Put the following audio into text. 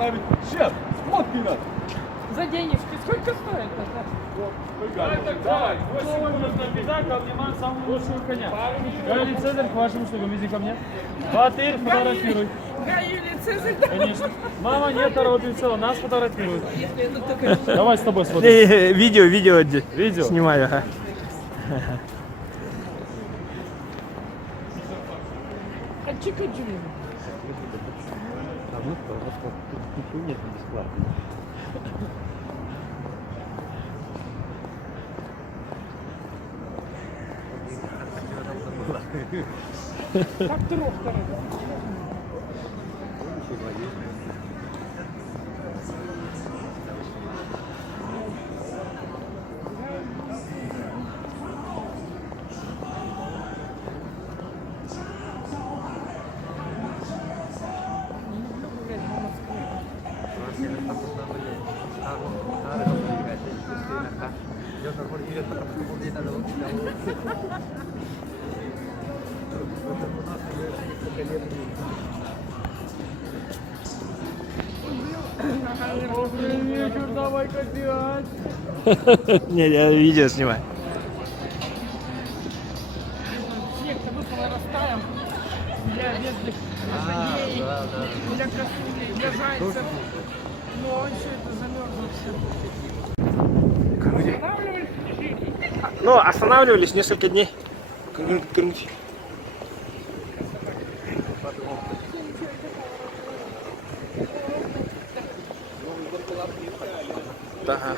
память. Сейчас, смотри надо. За денежки. Сколько стоит это? Давай, 8 минут на педаль, обнимаем самого лучшего коня. Галя Цезарь, к вашим услугам, иди ко мне. Батыр, фотографируй. Юлия Цезарь. Конечно. Мама не торопится, нас фотографируют. Если это только... Давай с тобой сфотографируем. Видео Видео? снимаю, ага. А чика-чика. Нет, бесплатно. Как трохта. Давай копировать. Не, я видео снимаю. Снег выпал, растаял. Для бедных лошадей, для косулей, для зайцев. Но он все это замерзло все. Останавливались? Ну, останавливались несколько дней. Кормить. Ага.